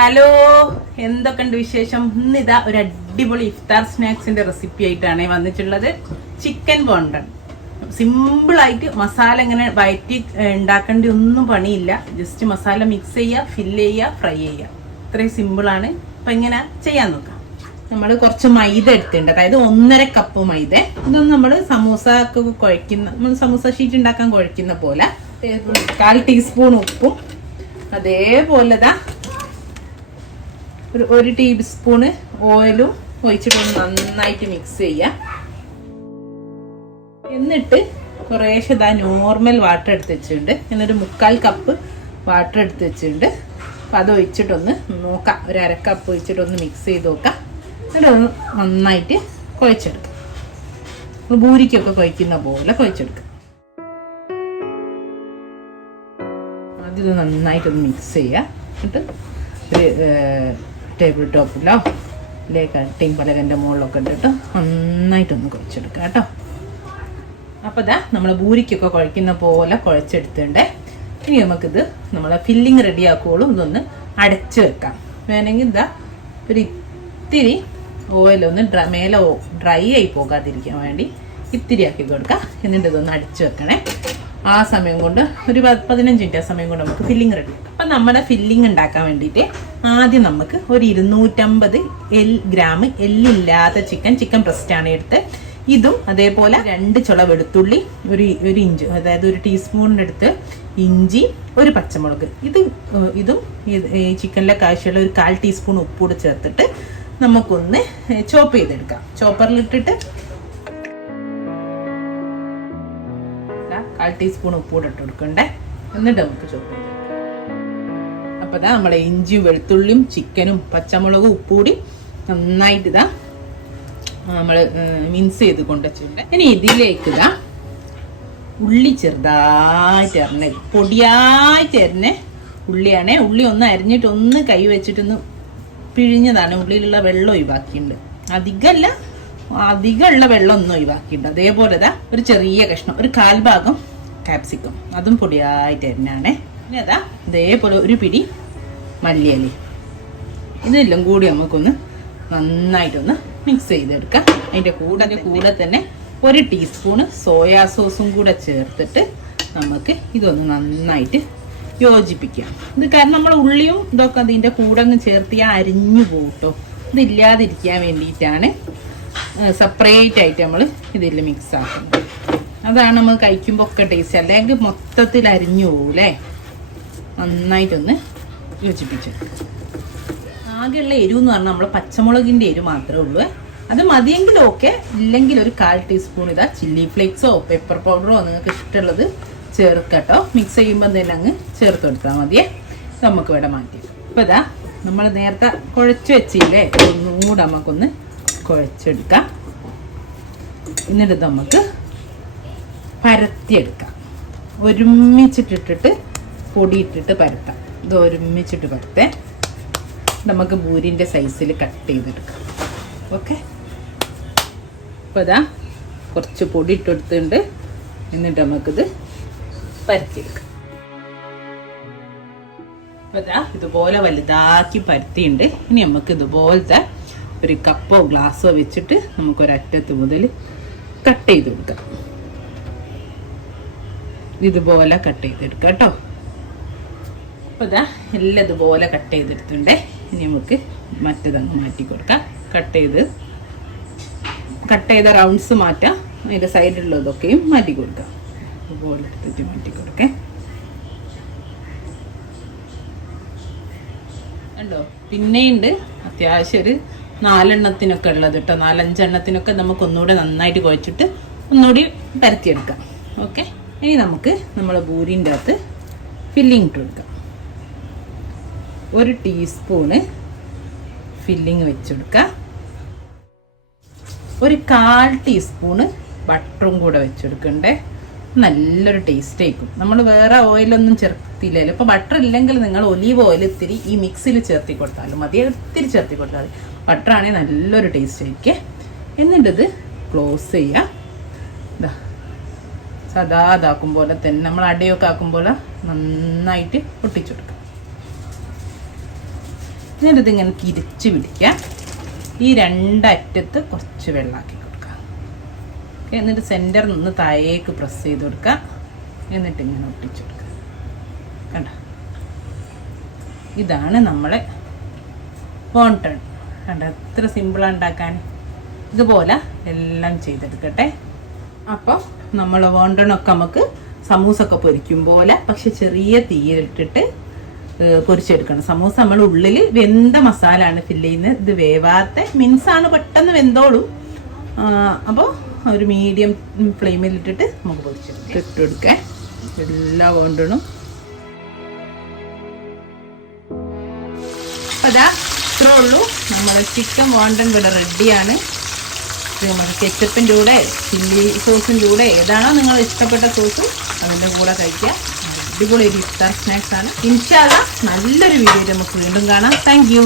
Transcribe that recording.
Hello, എന്തൊക്കെയുണ്ട് വിശേഷം? ഇന്നിതാ ഒരു അടിപൊളി ഇഫ്താർ സ്നാക്സിന്റെ റെസിപ്പി ആയിട്ടാണ് വന്നിട്ടുള്ളത്. ചിക്കൻ വോണ്ടൺ. സിമ്പിളായിട്ട് മസാല ഇങ്ങനെ വയറ്റി ഉണ്ടാക്കേണ്ട ഒന്നും പണിയില്ല. ജസ്റ്റ് മസാല മിക്സ് ചെയ്യുക, ഫില്ല് ചെയ്യുക, ഫ്രൈ ചെയ്യുക. ഇത്രയും സിമ്പിളാണ്. അപ്പം ഇങ്ങനെ ചെയ്യാൻ നോക്കാം. നമ്മൾ കുറച്ച് മൈദ എടുത്തിട്ടുണ്ട്, അതായത് 1.5 കപ്പ് മൈദ. ഇതൊന്നും നമ്മൾ സമൂസ ഒക്കെ കുഴക്കുന്ന, നമ്മൾ സമൂസ ഷീറ്റ് ഉണ്ടാക്കാൻ കുഴക്കുന്ന പോലെ. 1/4 ടീസ്പൂൺ ഉപ്പും അതേപോലെ ഒരു ടീസ്പൂണ് ഓയിലും ഒഴിച്ചിട്ടൊന്ന് നന്നായിട്ട് മിക്സ് ചെയ്യുക. എന്നിട്ട് കുറേശ്ശെ നോർമൽ വാട്ടർ എടുത്ത് വെച്ചിട്ടുണ്ട്. എന്നൊരു 1/4 കപ്പ് വാട്ടർ എടുത്ത് വെച്ചിട്ടുണ്ട്. അപ്പം അത് ഒഴിച്ചിട്ടൊന്ന് നോക്കാം. ഒരു 1/2 കപ്പ് ഒഴിച്ചിട്ടൊന്ന് മിക്സ് ചെയ്ത് നോക്കാം. എന്നിട്ട് ഒന്ന് നന്നായിട്ട് കുഴച്ചെടുക്കാം. പൂരിക്കൊക്കെ കുഴക്കുന്ന പോലെ കുഴച്ചെടുക്കാം. അതിത് നന്നായിട്ടൊന്ന് മിക്സ് ചെയ്യുക. എന്നിട്ട് ഒരു ടേബിൾ ടോപ്പിലോ അല്ലെ കട്ടിങ് പലകൻ്റെ മുകളിലൊക്കെ ഇട്ടിട്ട് നന്നായിട്ടൊന്ന് കുഴച്ചെടുക്കുക കേട്ടോ. അപ്പോൾ നമ്മൾ പൂരിക്കൊക്കെ കുഴക്കുന്ന പോലെ കുഴച്ചെടുത്തിട്ടുണ്ട്. ഇനി നമുക്കിത് നമ്മളെ ഫില്ലിങ് റെഡി ആക്കുള്ളൂ. ഇതൊന്ന് അടച്ച് വെക്കാം. വേണമെങ്കിൽ ഒരു ഇത്തിരി ഓയിലൊന്ന് മേലെ ഡ്രൈ ആയി പോകാതിരിക്കാൻ വേണ്ടി ഇത്തിരി ആക്കി കൊടുക്കാം. എന്നിട്ട് ഇതൊന്ന് അടിച്ചു വെക്കണേ. ആ സമയം കൊണ്ട് ഒരു 15 മിനിറ്റ് സമയം കൊണ്ട് നമുക്ക് ഫില്ലിങ് റെഡി ആക്കാം. അപ്പം നമ്മുടെ ഫില്ലിങ് ഉണ്ടാക്കാൻ വേണ്ടിയിട്ട് ആദ്യം നമുക്ക് ഒരു 250 ഗ്രാം എല്ലില്ലാത്ത ചിക്കൻ ബ്രസ്റ്റാണ് എടുത്ത്. ഇതും അതേപോലെ 2 ചുള വെളുത്തുള്ളി, ഒരു ഇഞ്ച്, അതായത് ഒരു ടീസ്പൂണിൻ്റെ അടുത്ത് ഇഞ്ചി, ഒരു പച്ചമുളക്. ഇതും ഈ ചിക്കനിലെ ആവശ്യമുള്ള ഒരു 1/4 ടീസ്പൂൺ ഉപ്പൂടെ ചേർത്തിട്ട് നമുക്കൊന്ന് ചോപ്പ് ചെയ്തെടുക്കാം. ചോപ്പറിലിട്ടിട്ട് 1/4 ടീസ്പൂൺ ഉപ്പൂടെ ഇട്ട് കൊടുക്കണ്ടേ. എന്നിട്ട് നമുക്ക് ചോപ്പ് ചെയ്തെടുക്കാം. അപ്പോൾ നമ്മളെ ഇഞ്ചിയും വെളുത്തുള്ളിയും ചിക്കനും പച്ചമുളകും ഉപ്പൂടി നന്നായിട്ട് നമ്മൾ മിക്സ് ചെയ്ത് കൊണ്ടുവച്ചിട്ടുണ്ട്. ഇനി ഇതിലേക്ക് ഉള്ളി ചെറുതായിട്ട് അരിഞ്ഞ, പൊടിയായിട്ട് അരിഞ്ഞ ഉള്ളിയാണേ. ഉള്ളി ഒന്ന് അരിഞ്ഞിട്ട് ഒന്ന് കൈ വെച്ചിട്ടൊന്ന് പിഴിഞ്ഞതാണ്. ഉള്ളിയിലുള്ള വെള്ളം ഒഴിവാക്കിയിട്ടുണ്ട്. അധികമുള്ള വെള്ളം ഒന്നും ഒഴിവാക്കിയിട്ടുണ്ട്. അതേപോലെ ഒരു ചെറിയ കഷ്ണം, ഒരു 1/4 ഭാഗം കാപ്സിക്കം, അതും പൊടിയായിട്ട് അരിഞ്ഞാണേ. പിന്നെ അതേപോലെ ഒരു പിടി മല്ലിയില. ഇതെല്ലാം കൂടി നമുക്കൊന്ന് നന്നായിട്ടൊന്ന് മിക്സ് ചെയ്തെടുക്കാം. അതിൻ്റെ കൂടെ തന്നെ ഒരു ടീസ്പൂണ് സോയാ സോസും കൂടെ ചേർത്തിട്ട് നമുക്ക് ഇതൊന്ന് നന്നായിട്ട് യോജിപ്പിക്കാം. ഇത് കാരണം നമ്മൾ ഉള്ളിയും ഇതൊക്കെ അതിൻ്റെ കൂടെ അങ്ങ് ചേർത്ത് അരിഞ്ഞു പോകും കേട്ടോ. ഇതില്ലാതിരിക്കാൻ വേണ്ടിയിട്ടാണ് സെപ്പറേറ്റ് ആയിട്ട് നമ്മൾ ഇതിൽ മിക്സ് ആക്കുന്നത്. അതാണ് നമ്മൾ കഴിക്കുമ്പോൾ ഒക്കെ ടേസ്റ്റ്. അല്ലെങ്കിൽ മൊത്തത്തിൽ അരിഞ്ഞു പോകൂലേ. നന്നായിട്ടൊന്ന് യോജിപ്പിച്ചെടുക്കും. ആകെയുള്ള എരിവ് എന്ന് പറഞ്ഞാൽ നമ്മൾ പച്ചമുളകിൻ്റെ എരിവ് മാത്രമേ ഉള്ളൂ. അത് മതിയെങ്കിലും ഓക്കെ, ഇല്ലെങ്കിൽ ഒരു 1/4 ടീസ്പൂൺ ചില്ലി ഫ്ലേക്സോ പെപ്പർ പൗഡറോ നിങ്ങൾക്ക് ഇഷ്ടമുള്ളത് ചേർക്കട്ടോ. മിക്സ് ചെയ്യുമ്പോൾ തന്നെ അങ്ങ് ചേർത്ത് കൊടുത്താൽ മതിയേ. നമുക്ക് ഇവിടെ മാറ്റി. അപ്പോൾ നമ്മൾ നേരത്തെ കുഴച്ച് വെച്ചില്ലേ, ഒന്നുകൂടെ നമുക്കൊന്ന് കുഴച്ചെടുക്കാം. എന്നിട്ട് നമുക്ക് പരത്തിയെടുക്കാം. ഒരുമിച്ചിട്ടിട്ട് പൊടിയിട്ടിട്ട് പരത്താം. ഇത് ഒരുമിച്ചിട്ട് പരത്തേ. നമുക്ക് പൂരിൻ്റെ സൈസിൽ കട്ട് ചെയ്തെടുക്കാം. ഓക്കെ. അപ്പോൾ കുറച്ച് പൊടി ഇട്ടെടുത്തിട്ടുണ്ട്. എന്നിട്ട് നമുക്കിത് പരത്തിയെടുക്കാം. അപ്പോൾ ഇതുപോലെ വലുതാക്കി പരത്തിയിട്ടുണ്ട്. ഇനി നമുക്ക് ഇതുപോലത്തെ ഒരു കപ്പോ ഗ്ലാസ്സോ വെച്ചിട്ട് നമുക്കൊരറ്റത്ത് മുതൽ കട്ട് ചെയ്ത് കൊടുക്കാം. ഇതുപോലെ കട്ട് ചെയ്തെടുക്കാം കേട്ടോ. അപ്പോൾ എല്ലാം ഇതുപോലെ കട്ട് ചെയ്തെടുത്തിട്ടുണ്ടേ. ഇനി നമുക്ക് മറ്റേതങ്ങ് മാറ്റി കൊടുക്കാം. കട്ട് ചെയ്ത റൗണ്ട്സ് മാറ്റാം. അതിൻ്റെ സൈഡിലുള്ളതൊക്കെയും മാറ്റി കൊടുക്കാം. അതുപോലെ എടുത്തിട്ട് മാറ്റി കൊടുക്കാം. ഉണ്ടോ? പിന്നെയുണ്ട് അത്യാവശ്യം ഒരു 4 എണ്ണത്തിനൊക്കെ ഉള്ളത് കേട്ടോ. 4-5 എണ്ണത്തിനൊക്കെ നമുക്ക് ഒന്നുകൂടെ നന്നായിട്ട് കുഴച്ചിട്ട് ഒന്നുകൂടി പരത്തിയെടുക്കാം. ഓക്കെ. ഇനി നമുക്ക് നമ്മളെ പൂരിൻ്റെ അകത്ത് ഫില്ലിങ് ഇട്ട് കൊടുക്കാം. ഒരു ടീസ്പൂണ് ഫില്ലിങ് വെച്ചെടുക്കാം. ഒരു 1/4 ടീസ്പൂണ് ബട്ടറും കൂടെ വെച്ചെടുക്കണ്ടേ. നല്ലൊരു ടേസ്റ്റ് ആയിരിക്കും. നമ്മൾ വേറെ ഓയിലൊന്നും ചേർത്തില്ലല്ലോ. ഇപ്പോൾ ബട്ടർ ഇല്ലെങ്കിൽ നിങ്ങൾ ഒലീവ് ഓയിൽ ഇത്തിരി ഈ മിക്സിൽ ചേർത്തി കൊടുത്താലും മതി. ഇത്തിരി ചേർത്തി കൊടുത്താൽ മതി. ബട്ടറാണെങ്കിൽ നല്ലൊരു ടേസ്റ്റ് ആയിരിക്കും. എന്നിട്ടിത് ക്ലോസ് ചെയ്യുക. സദാ ഇതാക്കും പോലെ തന്നെ നമ്മൾ അടയൊക്കെ ആക്കും പോലെ നന്നായിട്ട് ഒട്ടിച്ചു കൊടുക്കാം. എന്നിട്ട് ഇതിങ്ങനെ തിരിച്ച് പിടിക്കുക. ഈ രണ്ടറ്റത്ത് കുറച്ച് വെള്ളമാക്കി കൊടുക്കുക. ഓക്കെ, എന്നിട്ട് സെൻറ്ററിൽ നിന്ന് താഴേക്ക് പ്രസ് ചെയ്ത് കൊടുക്കുക. എന്നിട്ട് ഇങ്ങനെ ഒട്ടിച്ചു കൊടുക്കുക. കണ്ട, ഇതാണ് നമ്മളെ വോണ്ടൺ. കണ്ട, എത്ര സിമ്പിളാണ് ഉണ്ടാക്കാൻ. ഇതുപോലെ എല്ലാം ചെയ്തെടുക്കട്ടെ. അപ്പോൾ നമ്മൾ വോണ്ടണൊക്കെ നമുക്ക് സമൂസൊക്കെ പൊരിക്കും പോലെ, പക്ഷെ ചെറിയ തീയിലിട്ടിട്ട് പൊരിച്ചെടുക്കണം. സമൂസ നമ്മൾ ഉള്ളിൽ വെന്ത മസാല ആണ് ഫില്ല് ചെയ്യുന്നത്. ഇത് വേവാത്ത മിൻസാണ്, പെട്ടെന്ന് വെന്തോളും. അപ്പോൾ ഒരു മീഡിയം ഫ്ലെയിമിലിട്ടിട്ട് നമുക്ക് പൊരിച്ചെടുക്കാം. ഇട്ടെടുക്കാൻ എല്ലാ വോണ്ടണും. അപ്പോൾ അതാ ഇത്രേ ഉള്ളൂ. നമ്മുടെ ചിക്കൻ വോണ്ടൺ ഇവിടെ റെഡിയാണ്. ഇത് നമ്മുടെ കെച്ചപ്പിൻ്റെ കൂടെ ചില്ലി സോസിൻ്റെ കൂടെ ഏതാണോ നിങ്ങൾ ഇഷ്ടപ്പെട്ട സോസ് അതിൻ്റെ കൂടെ കഴിക്കുക. അടിപൊളി ഒരു ഇഫ്താർ സ്നാക്സ് ആണ്. ഇൻഷാ അല്ലാഹ് നല്ലൊരു വീഡിയോ നമുക്ക് വീണ്ടും കാണാം. Thank you.